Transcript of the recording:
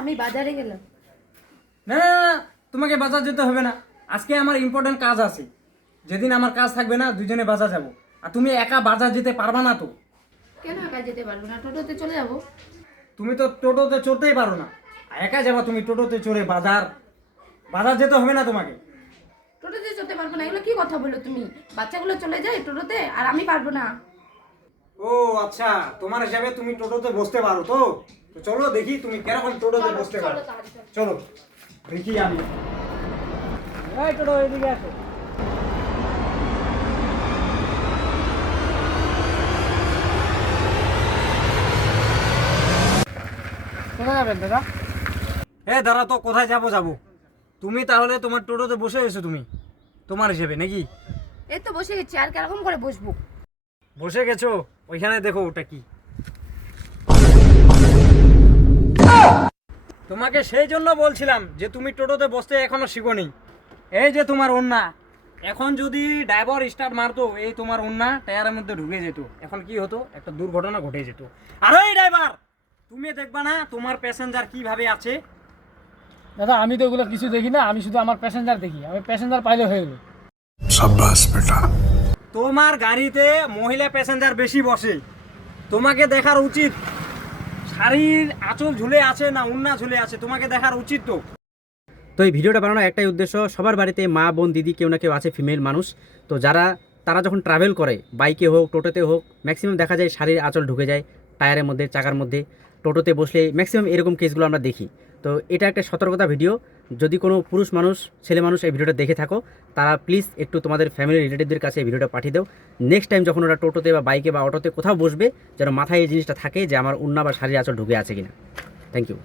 আমি বাজারে গেলাম। না না না, তোমাকে বাজার যেতে হবে না। আজকে আমার ইম্পর্টেন্ট কাজ আছে। যেদিন আমার কাজ থাকবে না, দুজনে বাজার যাব। আর তুমি একা বাজার যেতে পারবা না তো। কেন একা যেতে পারবো না? টোটোতে চলে যাবো। তুমি তো টোটোতে চড়তেই পারো না, আর একা যাবা তুমি টোটোতে চড়ে বাজার? বাজার যেতে হবে না তোমাকে। টোটোতে চলতে পারবো না, এগুলো কি কথা বললো তুমি? বাচ্চাগুলো চলে যায় টোটোতে, আর আমি পারবো না। ও আচ্ছা, তোমার হিসাবে তুমি টোটোতে বসতে পারো তো? তো চলো দেখি তুমি কিরকম টোটোতে বসতে পারো। চলো দেখি আমি। এই টোটো এদিকে আসো। কোথায় যাবেন দাদা? দাঁড়া তো, কোথায় যাবো যাবো। তুমি তাহলে তোমার টোটোতে বসে এসো তুমি, তোমার হিসেবে নাকি? এই তো বসে গেছি, আর কিরকম করে বসবো? বসে গেছো? ওইখানে দেখো ওটা কি। তোমাকে সেই জন্য বলছিলাম যে তুমি টোটোতে বসতে এখনো শিখোনি। এই যে তোমার ওন্না, এখন যদি ড্রাইভার স্টার্ট মারতো, এই তোমার ওন্না টায়ারের মধ্যে ঢুকে যেত, এখন কি হতো? একটা দুর্ঘটনা ঘটে যেত। আর ওই ড্রাইভার, তুমি দেখবা না তোমার প্যাসেঞ্জার কিভাবে আছে? দাদা আমি তো ওগুলো কিছু দেখি না, আমি শুধু আমার প্যাসেঞ্জার দেখি। আমি প্যাসেঞ্জার পাইলে হয়ে গেল। शाबाश बेटा। তোমার গাড়িতে মহিলা প্যাসেঞ্জার বেশি বসে, তোমাকে দেখার উচিত শাড়ির আঁচল ঝুলে আছে না উন্না ঝুলে আছে, তোমাকে দেখার উচিত তো। তো এই ভিডিওটা বানানোর একটাই উদ্দেশ্য, সবার বাড়িতে মা বোন দিদি কেউ না কেউ আছে ফিমেল মানুষ। তো তারা যখন ট্রাভেল করে, বাইকে হোক টোটোতে হোক, ম্যাক্সিমাম দেখা যায় শাড়ির আঁচল ঢুকে যায় টায়ারের মধ্যে, চাকার মধ্যে। টোটোতে বসলে ম্যাক্সিমাম এরকম কেসগুলো আমরা দেখি। তো এটা একটা সতর্কতা ভিডিও। যদি কোনো পুরুষ মানুষ ছেলে মানুষ এই ভিডিওটা দেখে থাকো, তারা প্লিজ একটু তোমাদের ফ্যামিলি রিলেটিভদের কাছে এই ভিডিওটা পাঠিয়ে দাও। নেক্সট টাইম যখন ওরা টোটোতে বা বাইকে বা অটোতে কোথাও বসবে, যেন মাথায় এই জিনিসটা থাকে যে আমার উন্না বা শাড়ির আঁচল ঢুকে আছে কিনা। Thank you.